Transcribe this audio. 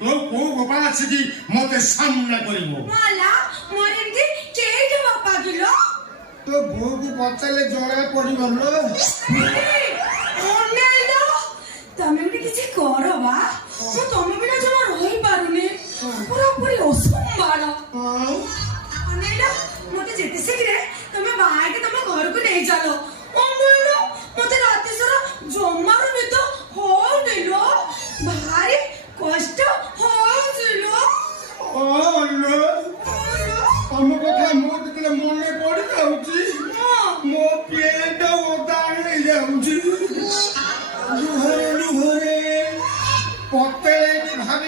तो को बापा আছে কি মতে সামনা করিব মালা মরে কি কেটে বাপা দিল তো বউকে পচালে জড়া পড়িব লো অনেলো তুমি কিছু করো বা তো তুমি বিনা